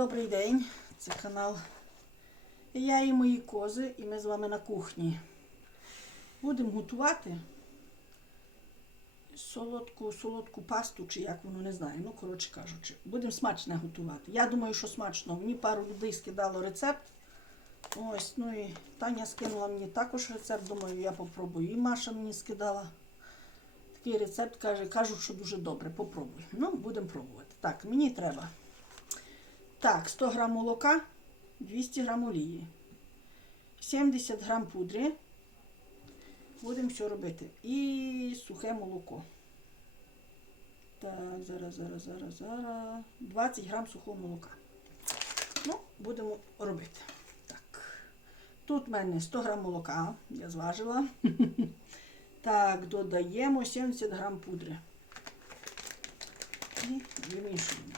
Добрий день, це канал. Я і мої кози, і ми з вами на кухні. Будемо готувати солодку, солодку пасту, чи як воно не знаю. Ну, коротше кажучи, будемо смачно готувати. Я думаю, що смачно. Мені пару людей скидало рецепт. Ось, ну і Таня скинула мені також рецепт. Думаю, я попробую. І Маша мені скидала. Такий рецепт каже, кажуть, що дуже добре. Попробуй. Ну, будемо пробувати. Так, мені треба. Так, 100 грам молока, 200 грам олії, 70 грам пудри. Будемо все робити. І сухе молоко. Так, зараз, зараз, зараз, зараз. 20 грам сухого молока. Ну, будемо робити. Так. Тут в мене 100 грам молока, я зважила. Так, додаємо 70 грам пудри. І вимішуємо.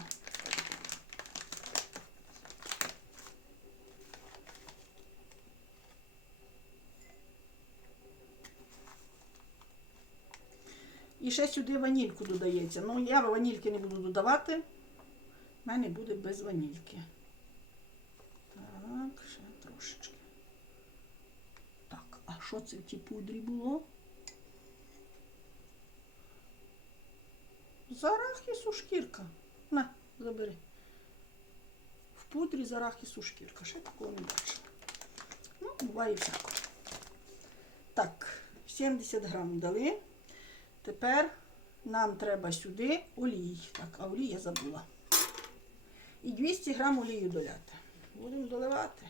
І ще сюди ванільку додається. Ну, я ванільки не буду додавати. У мене буде без ванільки. Так, ще трошечки. Так, а що це в тій пудрі було? З арахісу шкірка. На, забери. В пудрі з арахісу шкірка. Ще такого не бачила. Ну, буває всяко. Так, 70 грам дали. Тепер нам треба сюди олій. Так, а олій я забула. І 200 грам олію доляти. Будемо доливати.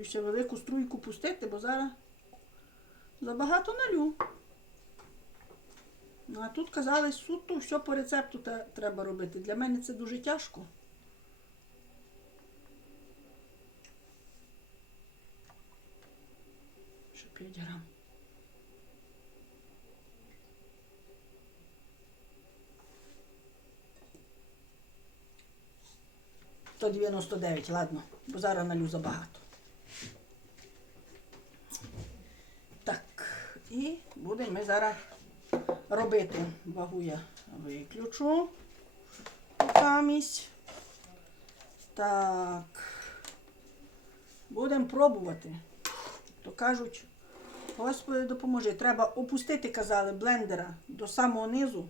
Боюся велику струйку пустити, бо зараз забагато налю. Ну, а тут казали, суто все по рецепту треба робити. Для мене це дуже тяжко. Ще 5 грам. То 99, ладно, бо зараз налю забагато. Так, і будемо ми зараз робити. Вагу я виключу. Камість. Так. Будемо пробувати. То кажуть, Господи, допоможи. Треба опустити, казали, блендера до самого низу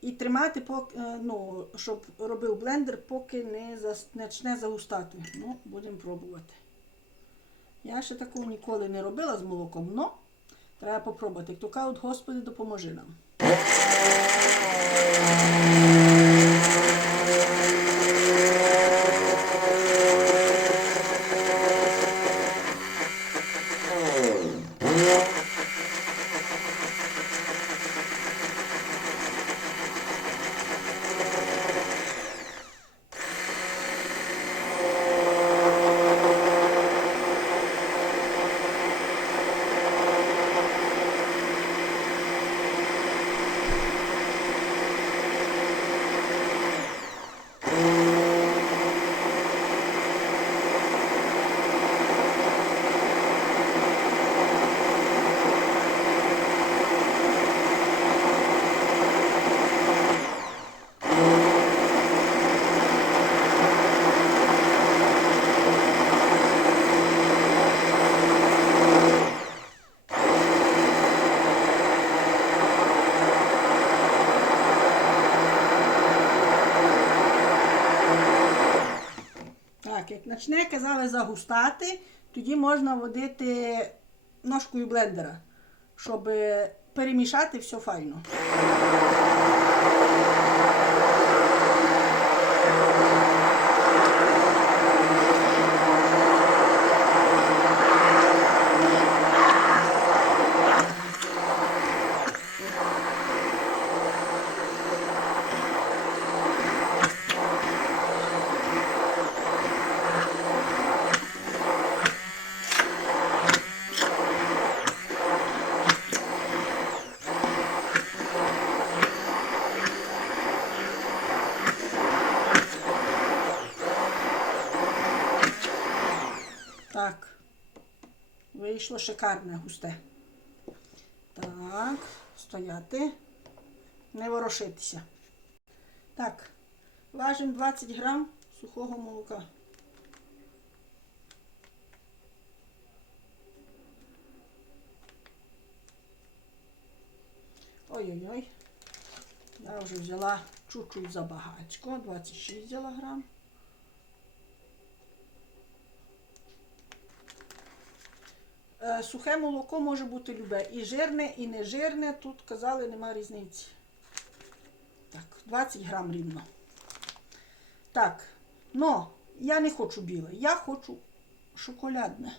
і тримати, е, ну, щоб робив блендер, поки не почне загустати. Ну, будемо пробувати. Я ще такого ніколи не робила з молоком, але треба попробувати. Хто кажуть, Господи, допоможи нам. Так, почне, казали, загустати, тоді можна водити ножкою блендера, щоб перемішати все файно. Вийшло шикарне густе. Так, стояти, не ворушитися. Так, важимо 20 грам сухого молока. Ой-ой-ой. Я вже взяла чуть-чуть забагацько, 26 взяла грам. Сухе молоко може бути любе. І жирне, і не жирне. Тут казали, нема різниці. Так, 20 грам рівно. Так, но я не хочу біле, я хочу шоколадне.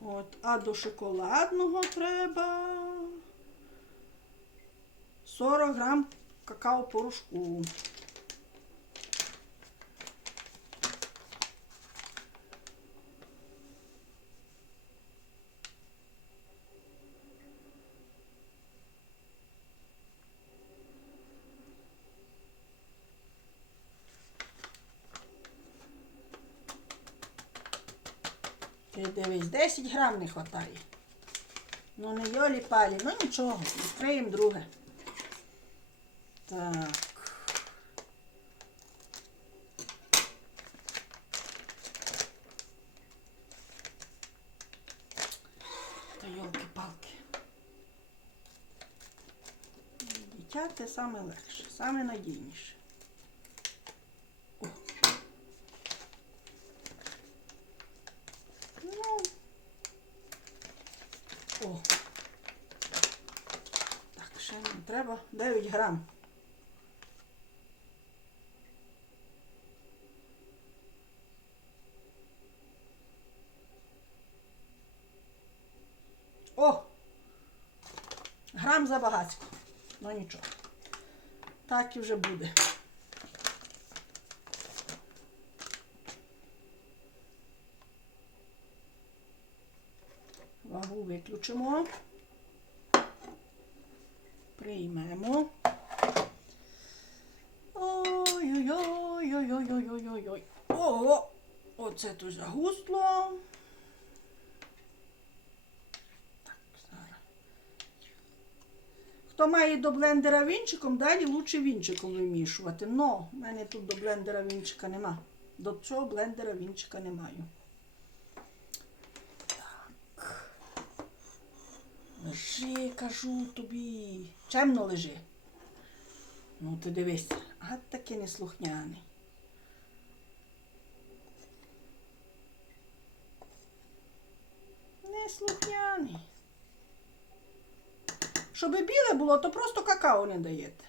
От, а до шоколадного треба 40 грам какао-порошку. Дивись, 10 грам не вистачає. Ну не йолі палі, ну нічого, відкриємо друге. Так. Та йолки-палки. Дитя це саме легше. О. Ну. О. Так, ще нам треба 9 грам. О! Грам забагацько. Ну нічого. Так і вже буде. Вагу виключимо. Приймемо. Ой-ой-ой-ой-ой-ой-ой-ой. Ого! Оце тут загусло. Хто має до блендера вінчиком, далі лучше вінчиком вимішувати. Но в мене тут до блендера вінчика нема. До цього блендера вінчика не маю. Так. Лежи, кажу тобі. Чемно лежи. Ну, ти дивись, а таки неслухняний. Неслухняний. Щоб біле було, то просто какао не даєте.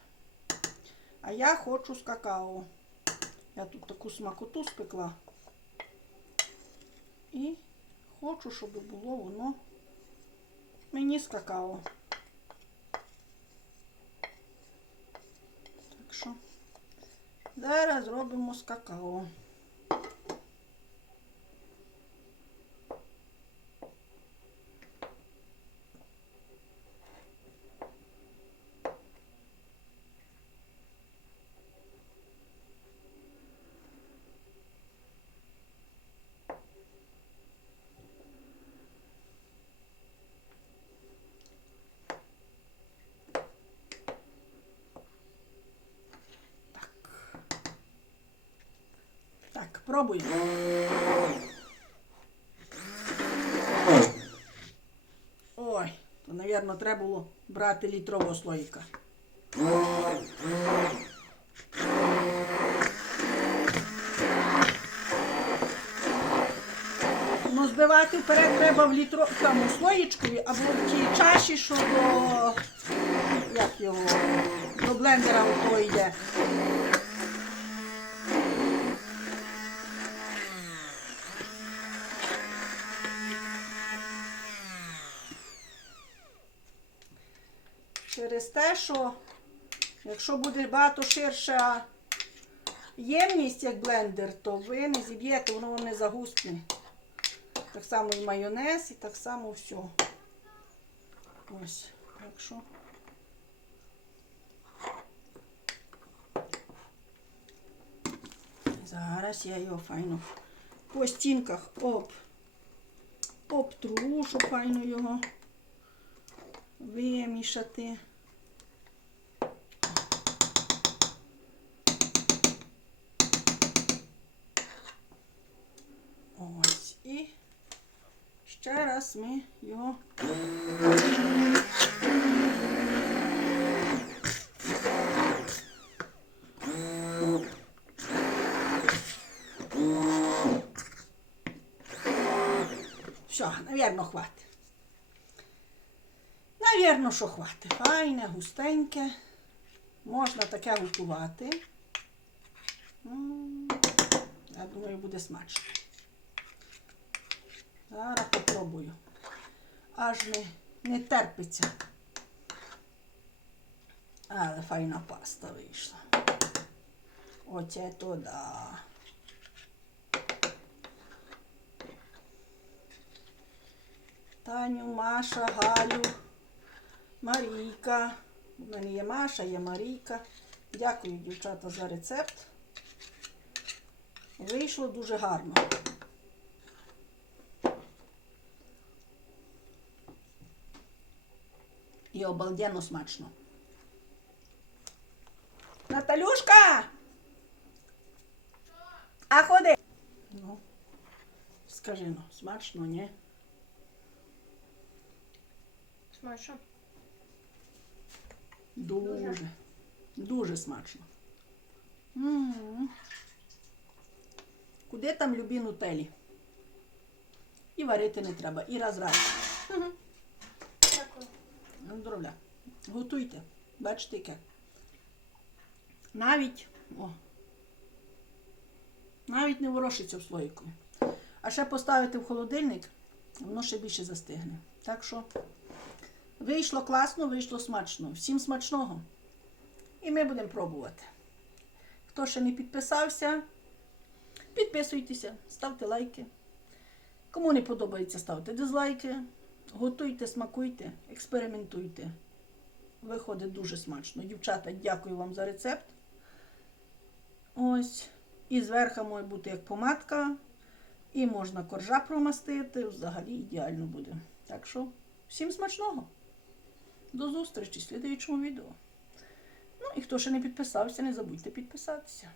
А я хочу з какао. Я тут таку смакоту спекла. І хочу, щоб було воно мені з какао. Так що зараз зробимо з какао. Пробуємо. Ой, то, мабуть, треба було брати літрового слоїка. Ну, збивати вперед треба в літро там, слоїчкові або в тій чаші, що до, як його, до блендера ото йде. Через те, що якщо буде багато ширша ємність, як блендер, то ви не зіб'єте, воно не загусне. Так само і майонез, і так само все. Ось. Так що. Зараз я його файно по стінках об Обтру, щоб файно його вимішати. Ще раз ми його Все, навірно, хватить. Навірно, що хватить. Файне, густеньке. Можна таке готувати. Я думаю, буде смачно. Зараз попробую. Аж не, не терпиться. Але файна паста вийшла. Оце то да. Таню, Маша, Галю, Марійка. У мене є Маша, є Марійка. Дякую, дівчата, за рецепт. Вийшло дуже гарно. І обалденно смачно. Наталюшка! А ходи! Ну, скажи ну, смачно, ні? Смачно. Дуже. Дуже смачно. М. Куди там любі нутелі? І варити не треба, і раз раз. Ну, Здоров'я. Готуйте. Бачите яке. Навіть, о, навіть не ворошиться в слоїку. А ще поставити в холодильник, воно ще більше застигне. Так що вийшло класно, вийшло смачно. Всім смачного. І ми будемо пробувати. Хто ще не підписався, підписуйтеся, ставте лайки. Кому не подобається, ставте дизлайки. Готуйте, смакуйте, експериментуйте. Виходить дуже смачно. Дівчата, дякую вам за рецепт. Ось. І зверху може бути як помадка. І можна коржа промастити. Взагалі ідеально буде. Так що, всім смачного! До зустрічі в слідуючому відео. Ну і хто ще не підписався, не забудьте підписатися.